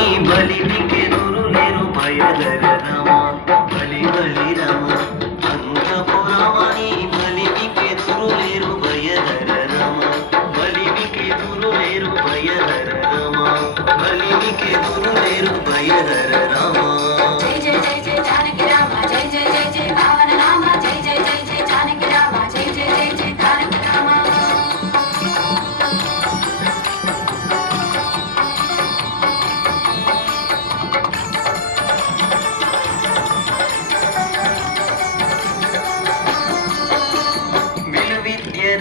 బలిమికెదురు లేరు బయదర రమ బలి బలి రమ అంతపురమణి బలిమికెదురు లేరు బయదర రమ బలిమికెదురు లేరు బయదర రమ బలిమికెదురు లేరు బయదర రమ జై జై జై జై జానకి రామ జై జై జై జై పావన నామ జై జై జై జై జానకి రామ జై జై జై జై తారక రామ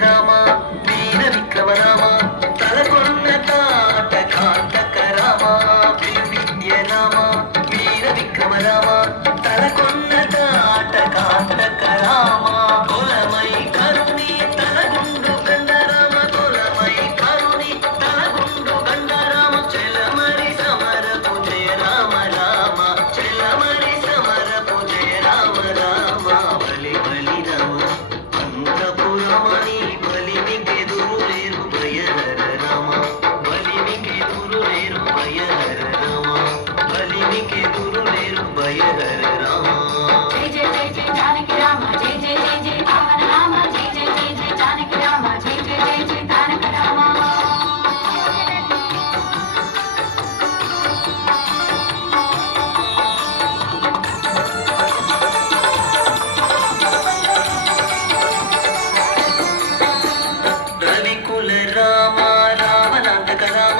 రామ వీర విక్రమ రామ తలకొన్న తాట కాంతక రామ విద్య రామ వీర విక్రమ రామ తలకొన్న తాట కాంతక రామ కులమై కరుణి తలగుండు గండ రామ కులమై కరుణి తలగుండు గండ రామ చెలమరి సమరపు జయ రామ రామ చెలమరి సమరపు జయ రామ రామ బలి బలి రామ అంతపురమణి బలిమికెదురు లేరు బయదర రమ బలిమికెదురు లేరు బయదర రమ బలిమికెదురు లేరు బయదర రమ జై జై జై జై జానకి రామ జై జై జై జై పావన నామ జై జై జై జై జానకి రామ జై జై జై జై తారక రామ రవికుల రామ రావణాంతక రామ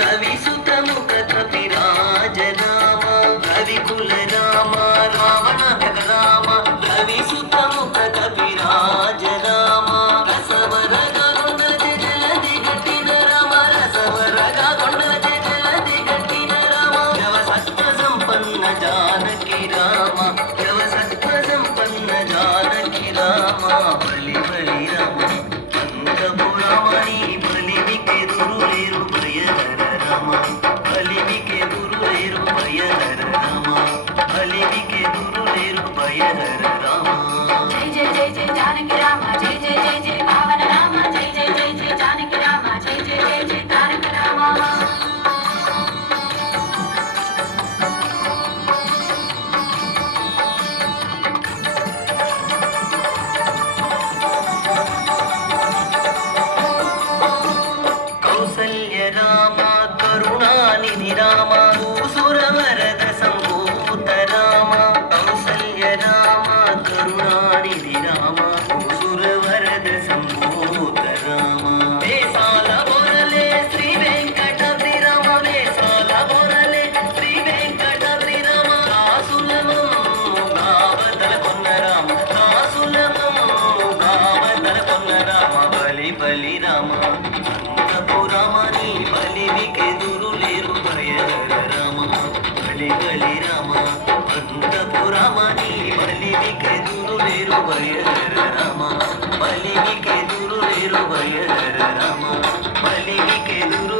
రవిసుతముఖ కపిరాజ రామ రవికుల రామ రావణాంతక రామ రవిసుతముఖ కపిరాజ రామ రసవరగా కొండది జలది గట్టిన రామ రసవరగా కొండది జలది గట్టిన రామ యవ సత్వ సంపన్న జానకి రామ యవ సత్వ సంపన్న జానకి రామ బలి బలి రామ అంతపురమణి బలిమికెదురు లేరు బయదర రమ బలిమికెదురు లేరు బయదర రమ బలిమికెదురు లేరు బయదర రమ జై జై జై జై జానకి రామ జై జై జై జై పావన నామ జై జై జై జై జానకి రామ జై జై జై జై తారక రామ కౌసల్య రామ కరుణానిధి రామ భూసురవరద సంభూత రామ కౌసల్య రామ కరుణానిధి రామ భూసురవరద సంభూత రామ వేసాల బొరలే శ్రీ వెంకటాద్రి రామ వేసాల బొరలే శ్రీ వెంకటాద్రి రామ దాసులము గావతల కొన్న రామ దాసులము గావతల కొన్న రామ బలి బలి రామ అంతపురమణి బలిమికెదురు లేరు బయదర రమ బలి బలి రామ అంతపురమణి బలిమికెదురు లేరు బయదర రమ బలిమికెదురు లేరు బయదర రమ బలిమికెదురు